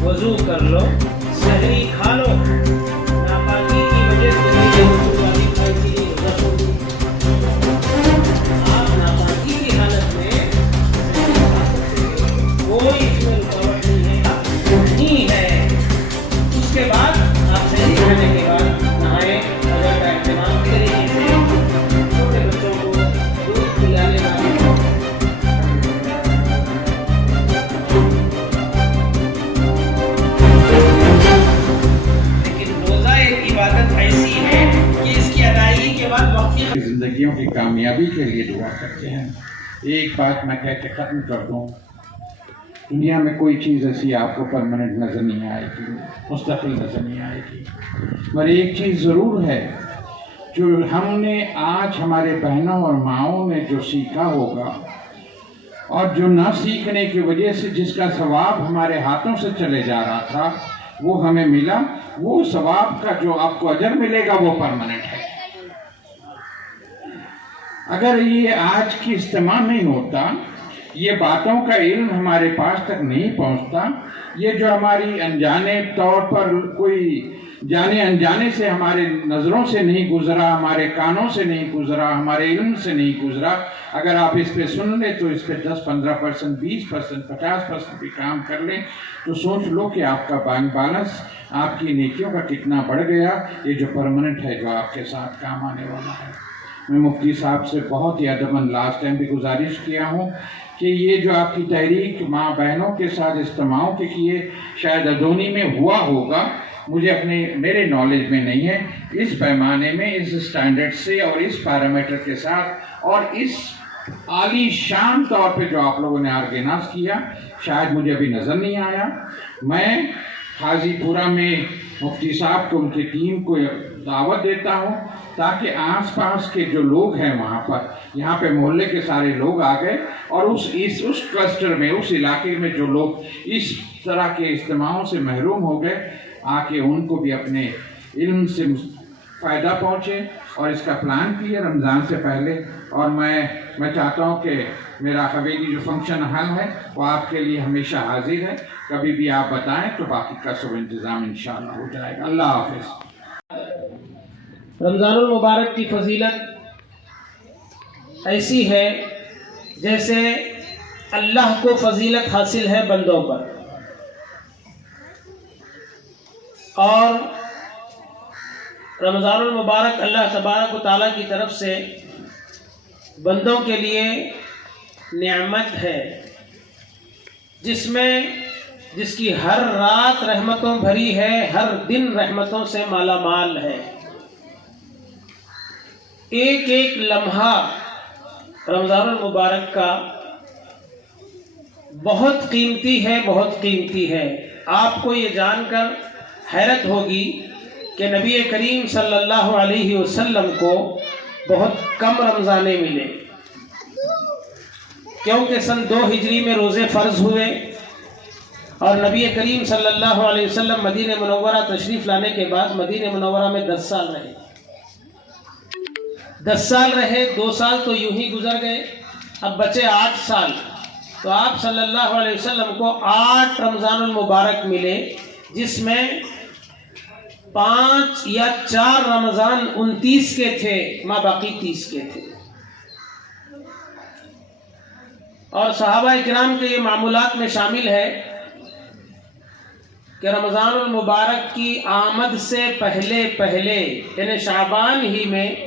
वजू कर लो, सहरी खा लो, नापाकी की वजह से नहीं वजू वाली खाई की जरूरत होगी। आप नापाकी की हालत में कोई इसमें रुकावट नहीं है। उसके बाद आप सहरी खाने के बाद नहाए, अगर का इस्तेमाल के तरीके से छोटे बच्चों को दूध पिलाने वाले जिंदगियों की कामयाबी के लिए दुआ करते हैं। एक बात मैं कह के ख़त्म कर दूँ, दुनिया में कोई चीज़ ऐसी आपको परमानेंट नज़र नहीं आएगी, मुस्तकिल नज़र नहीं आएगी, मगर एक चीज़ ज़रूर है जो हमने आज हमारे बहनों और माओं ने जो सीखा होगा और जो ना सीखने की वजह से जिसका सवाब हमारे हाथों से चले जा रहा था वो हमें मिला, वो सवाब का जो आपको अजर मिलेगा वो परमानेंट है। अगर ये आज की इस्तेमाल नहीं होता, ये बातों का इल्म हमारे पास तक नहीं पहुंचता, ये जो हमारी अनजाने तौर पर कोई जाने अनजाने से हमारे नज़रों से नहीं गुजरा, हमारे कानों से नहीं गुजरा, हमारे इल्म से नहीं गुजरा, अगर आप इस पे सुन ले तो इस पे 10-15%, 20%, 50% भी काम कर लें तो सोच लो कि आपका बैंक बैलेंस, आपकी नेकियों का कितना बढ़ गया, ये जो परमानेंट है, जो आपके साथ काम आने वाला है। मैं मुफ्ती साहब से बहुत ही अदबन लास्ट टाइम भी गुजारिश किया हूँ कि ये जो आपकी तहरीक माँ बहनों के साथ इज्तिमाओं के किए, शायद अदोनी में हुआ होगा, मुझे मेरे नॉलेज में नहीं है, इस पैमाने में, इस स्टैंडर्ड से और इस पैरामीटर के साथ और इस आली शान तौर पे जो आप लोगों ने ऑर्गेनाइज किया, शायद मुझे अभी नज़र नहीं आया। मैं हाजीपुरा में मुफ्ती साहब को, उनकी टीम को दावत देता हूँ ताकि आसपास के जो लोग हैं वहाँ पर, यहाँ पे मोहल्ले के सारे लोग आ गए और उस क्लस्टर में, उस इलाके में जो लोग इस तरह के इज्तिमाओं से महरूम हो गए, आके उनको भी अपने इल्म से फ़ायदा पहुँचे और इसका प्लान किया रमज़ान से पहले। और मैं चाहता हूँ कि मेरा हवेली जो फंक्शन हॉल है वो आपके लिए हमेशा हाजिर है, कभी भी आप बताएं तो बाकी का सब इंतज़ाम इंशाअल्लाह हो जाएगा। अल्लाह हाफ़िज़। रमज़ानुल मुबारक की फजीलत ऐसी है जैसे अल्लाह को फजीलत हासिल है बंदों पर, और रमज़ानुल मुबारक अल्लाह तबारक व तआला की तरफ से बंदों के लिए नेमत है जिसकी हर रात रहमतों भरी है, हर दिन रहमतों से माला माल है। एक एक लम्हा रमज़ानुल मुबारक का बहुत कीमती है, बहुत कीमती है। आपको ये जानकर हैरत होगी कि नबी करीम सल्लल्लाहु अलैहि वसल्लम को बहुत कम रमज़ाने मिले, क्योंकि सन 2 हिजरी में रोज़े फ़र्ज हुए और नबी करीम सल्लल्लाहु अलैहि वसल्लम मदीने मुनव्वरा तशरीफ़ लाने के बाद मदीने मुनव्वरा में 10 साल रहे। 10 साल रहे, 2 साल तो यूं ही गुजर गए, अब बचे 8 साल। तो आप सल्लल्लाहु अलैहि वसल्लम को 8 रमज़ानुल मुबारक मिले, जिसमें 5 या 4 रमज़ान 29 के थे, माँ बाकी 30 के थे। और सहाबा इकराम के ये मामूलात में शामिल है कि रमज़ानुल मुबारक की आमद से पहले यानी शाबान ही में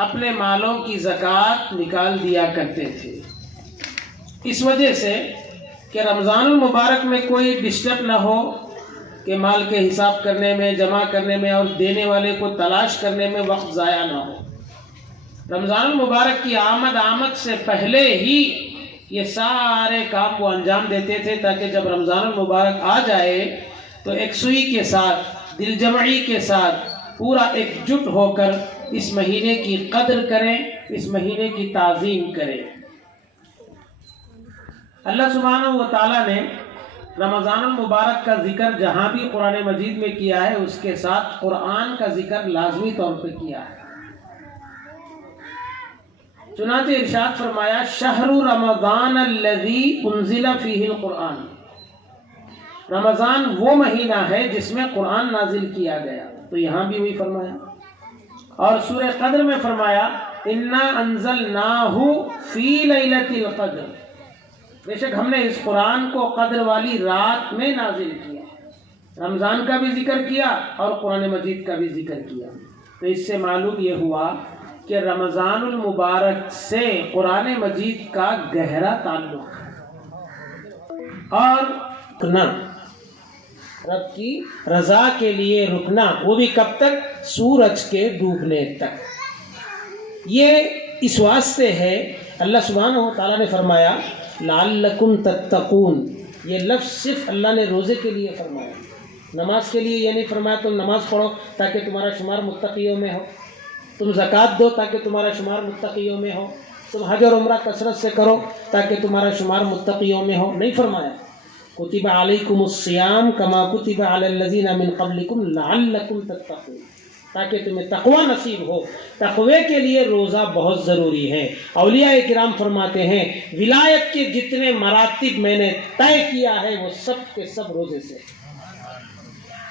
अपने मालों की ज़कात निकाल दिया करते थे, इस वजह से कि रमज़ानुल मुबारक में कोई डिस्टर्ब ना हो, कि माल के हिसाब करने में, जमा करने में और देने वाले को तलाश करने में वक्त ज़ाया ना हो। रमज़ानुल मुबारक की आमद से पहले ही ये सारे काम वो अंजाम देते थे, ताकि जब रमज़ानुल मुबारक आ जाए तो एक सुई के साथ, दिलजमई के साथ पूरा एकजुट होकर इस महीने की कद्र करें, इस महीने की ताज़ीम करें। अल्लाह सुब्हानहू व तआला ने रमज़ानुल मुबारक का जिक्र जहाँ भी कुरान मजीद में किया है, उसके साथ कुरान का जिक्र लाजमी तौर पर किया है। چنانچہ ارشاد فرمایا شہر رمضان الذی انزل فیہ القرآن، رمضان وہ مہینہ ہے جس میں قرآن نازل کیا گیا، تو یہاں بھی وہی فرمایا۔ اور سورہ قدر میں فرمایا انا انزلناہ فی لیلۃ القدر، بے شک ہم نے اس قرآن کو قدر والی رات میں نازل کیا۔ رمضان کا بھی ذکر کیا اور قرآن مجید کا بھی ذکر کیا، تو اس سے معلوم یہ ہوا کہ رمضان المبارک سے قرآن مجید کا گہرا تعلق ہے۔ اور رکنا، رب کی رضا کے لیے رکنا، وہ بھی کب تک؟ سورج کے ڈوبنے تک۔ یہ اس واسطے ہے، اللہ سبحانہ و تعالیٰ نے فرمایا لعلکم تتقون، یہ لفظ صرف اللہ نے روزے کے لیے فرمایا، نماز کے لیے یہ نہیں فرمایا تم نماز پڑھو تاکہ تمہارا شمار متقیوں میں ہو، تم زکوٰۃ دو تاکہ تمہارا شمار متقیوں میں ہو، تم حج اور عمرہ کثرت سے کرو تاکہ تمہارا شمار متقیوں میں ہو، نہیں فرمایا کتب علیکم الصیام کما کتب علی الذین من قبلکم لعلکم تتقون، تاکہ تمہیں تقوی نصیب ہو۔ تقوی کے لیے روزہ بہت ضروری ہے۔ اولیاء کرام فرماتے ہیں ولایت کے جتنے مراتب میں نے طے کیا ہے وہ سب کے سب روزے سے،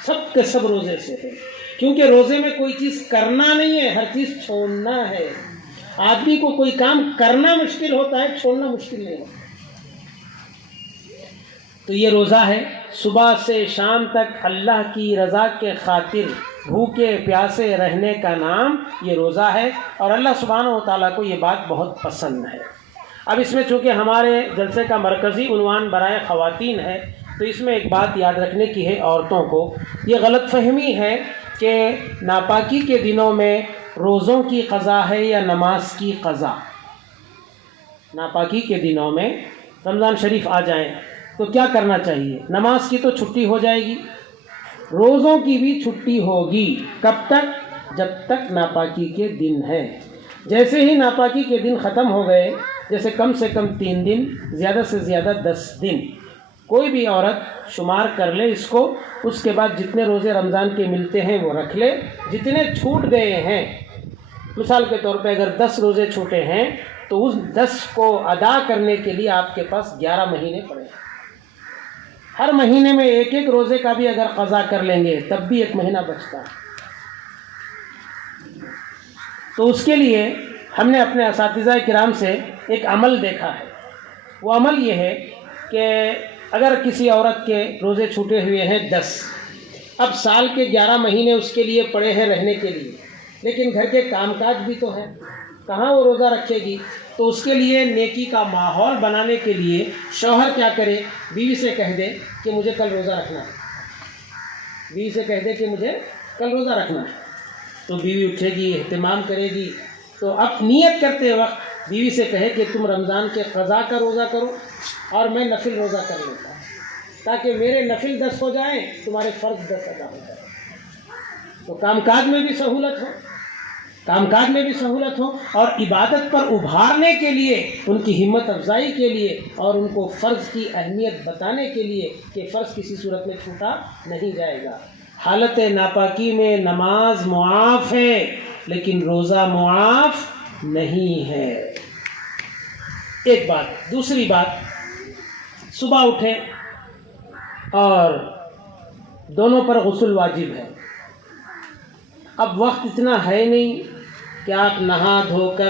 سب کے سب روزے سے ہے، کیونکہ روزے میں کوئی چیز کرنا نہیں ہے، ہر چیز چھوڑنا ہے۔ آدمی کو کوئی کام کرنا مشکل ہوتا ہے، چھوڑنا مشکل نہیں ہوتا۔ تو یہ روزہ ہے، صبح سے شام تک اللہ کی رضا کے خاطر بھوکے پیاسے رہنے کا نام یہ روزہ ہے، اور اللہ سبحانہ و تعالیٰ کو یہ بات بہت پسند ہے۔ اب اس میں چونکہ ہمارے جلسے کا مرکزی عنوان برائے خواتین ہے، تو اس میں ایک بات یاد رکھنے کی ہے عورتوں کو، یہ غلط فہمی ہے کہ ناپاکی کے دنوں میں روزوں کی قضا ہے یا نماز کی قضا۔ ناپاکی کے دنوں میں رمضان شریف آ جائیں تو کیا کرنا چاہیے؟ نماز کی تو چھٹی ہو جائے گی، روزوں کی بھی چھٹی ہوگی۔ کب تک؟ جب تک ناپاکی کے دن ہے۔ جیسے ہی ناپاکی کے دن ختم ہو گئے، جیسے کم سے کم 3 دن، زیادہ سے زیادہ 10 دن، کوئی بھی عورت شمار کر لے اس کو، اس کے بعد جتنے روزے رمضان کے ملتے ہیں وہ رکھ لے، جتنے چھوٹ گئے ہیں، مثال کے طور پہ اگر 10 روزے چھوٹے ہیں تو اس 10 کو ادا کرنے کے لیے آپ کے پاس 11 مہینے پڑے ہیں۔ ہر مہینے میں ایک ایک روزے کا بھی اگر قضا کر لیں گے تب بھی 1 مہینہ بچتا ہے۔ تو اس کے لیے ہم نے اپنے اساتذہ کرام سے ایک عمل دیکھا ہے، وہ عمل یہ ہے کہ اگر کسی عورت کے روزے چھوٹے ہوئے ہیں 10، اب سال کے 11 مہینے اس کے لیے پڑے ہیں رہنے کے لیے، لیکن گھر کے کام کاج بھی تو ہیں، کہاں وہ روزہ رکھے گی؟ تو اس کے لیے نیکی کا ماحول بنانے کے لیے شوہر کیا کرے؟ بیوی سے کہہ دے کہ مجھے کل روزہ رکھنا ہے، بیوی سے کہہ دے کہ مجھے کل روزہ رکھنا ہے، تو بیوی اٹھے گی، اہتمام کرے گی۔ تو اب نیت کرتے وقت بیوی سے کہے کہ تم رمضان کے قضا کا روزہ کرو اور میں نفل روزہ کر لیتا ہوں، تاکہ میرے نفل 10 ہو جائیں، تمہارے فرض 10 ادا ہو جائیں۔ تو کام کاج میں بھی سہولت ہو، کام کاج میں بھی سہولت ہو، اور عبادت پر ابھارنے کے لیے، ان کی ہمت افزائی کے لیے، اور ان کو فرض کی اہمیت بتانے کے لیے کہ فرض کسی صورت میں چھوٹا نہیں جائے گا۔ حالت ناپاکی میں نماز معاف ہے لیکن روزہ معاف نہیں ہے، ایک بات۔ دوسری بات، صبح اٹھیں اور دونوں پر غسل واجب ہے۔ اب وقت اتنا ہے نہیں کہ آپ نہا دھو کر